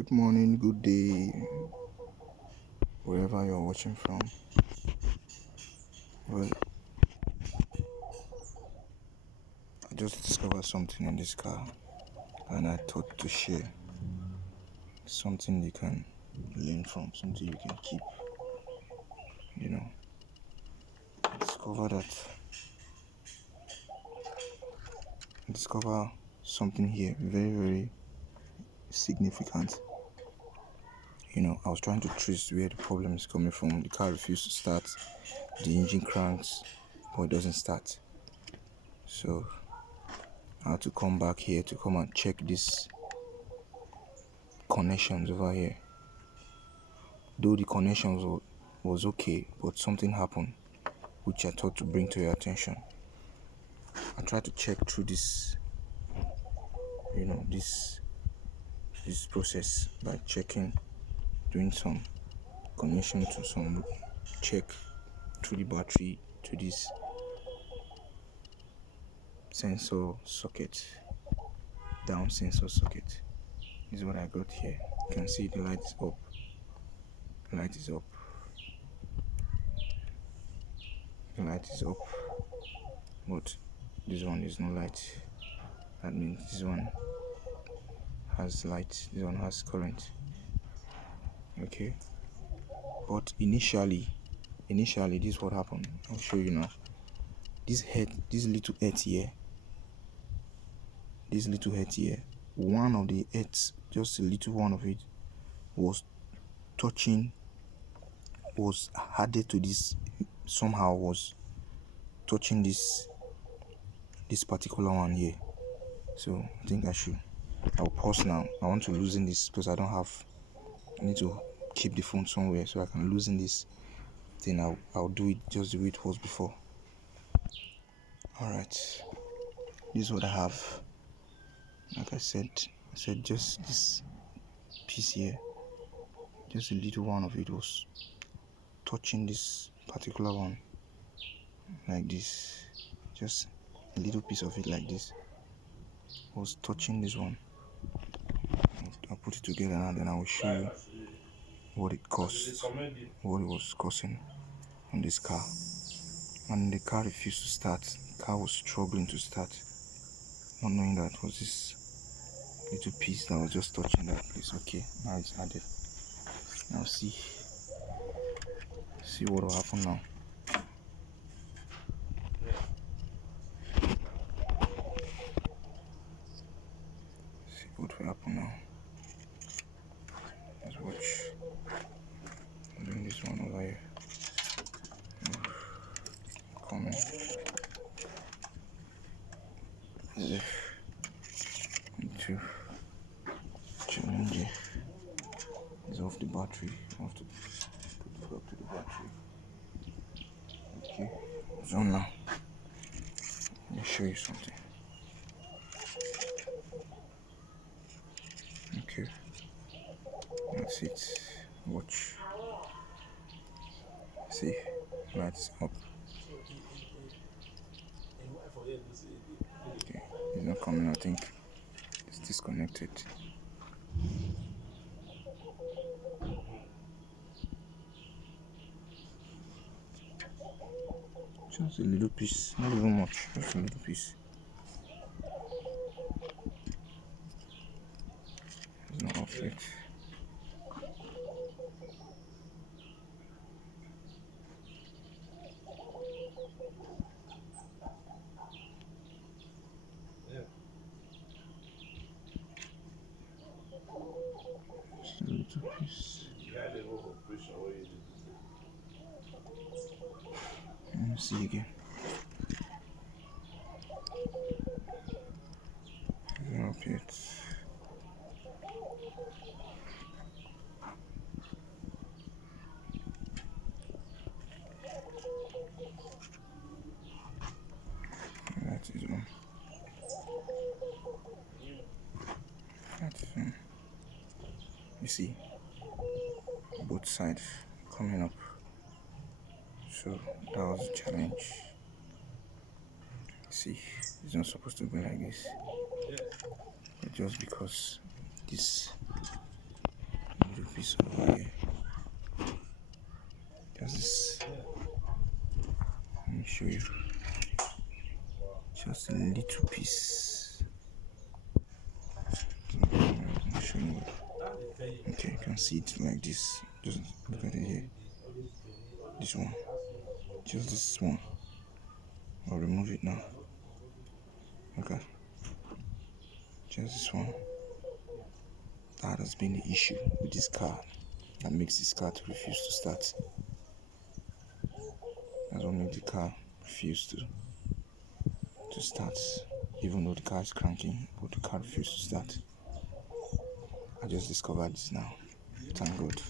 Good morning, good day, wherever you're watching from. Well, I just discovered something in this car and I thought to share something you can learn from, something you can keep. You know, I discover something here very, very significant. I was trying to trace where the problem is coming from. The car refused to start, the engine cranks, but it doesn't start. So I had to come back here to come and check these connections over here. Though the connections was okay, but something happened which I thought to bring to your attention. I tried to check through this process by doing some connection to some check through the battery to this sensor socket, down sensor socket. This is what I got here. You can see the light is up. The light is up. The light is up. But this one is no light. That means this one has light, this one has current. Okay. But initially this is what happened. I'll show you now. This little head here, one of the heads, just a little one of it, was added to this, somehow was touching this particular one here. So I think I'll pause now. I want to loosen this because I need to keep the phone somewhere so I can loosen this. Then I'll do it just the way it was before. Alright, this is what I have. Like I said just this piece here, just a little one of it was touching this particular one like this. Just a little piece of it like this was touching this one. I'll put it together now, then I will show you what it was causing on this car. And the car refused to start. The car was struggling to start, not knowing that it was this little piece that was just touching that place. Okay, now it's added. Now see what will happen now. See what will happen now. Let's watch. I'm doing this one over here. Coming. As if to change is off the battery. I have to put it up to the battery. Okay. So now let me show you something. Okay. That's it. Watch. See, lights up. Okay, it's not coming. I think it's disconnected. Just a little piece, not even much, just a little piece. It's not off yet. Just a little piece. Let me see again. It's not up yet. That is on. That's on. You see, both sides coming up. So that was a challenge. See, it's not supposed to be like this. But just because this piece over here. There's this. Let me show you. Just a little piece. I'm showing you. Okay, you can see it like this. Just look at it here. This one. Just this one. I'll remove it now. Okay. Just this one. That has been the issue with this car that makes this car to refuse to start. That's what makes the car refuse to start. Even though the car is cranking, but the car refuses to start. I just discovered this now. Thank God.